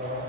Yeah.